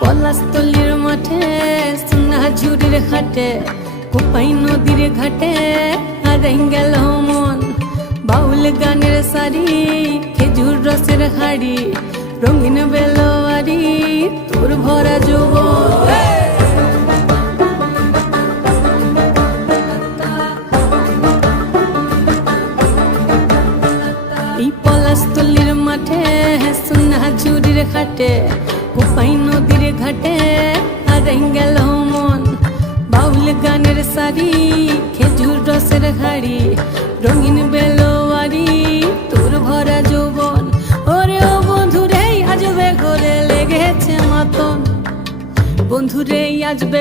পলাশতলির মাঠে সোনাঝুরির ঘাটে কোপাই নদীর ঘাটে হারাই গেল মন। বাউল গানের সারি খেজুর রসের হাড়ি রঙিন বেলোয়ারি তোর ভরা যৌবন। এই পলাশতলির মাঠে সোনাঝুরির ঘাটে কোপাই নদীর ঘাটে হারাই গেল মন। বাউল গানের সারি খেজুর রসের হাড়ি রঙিন বেলোয়ারি তোর ভরা যৌবন। ওরে ও বন্ধুরে আজবে ঘরে লেগেছে মাতন, বন্ধুরে আজবে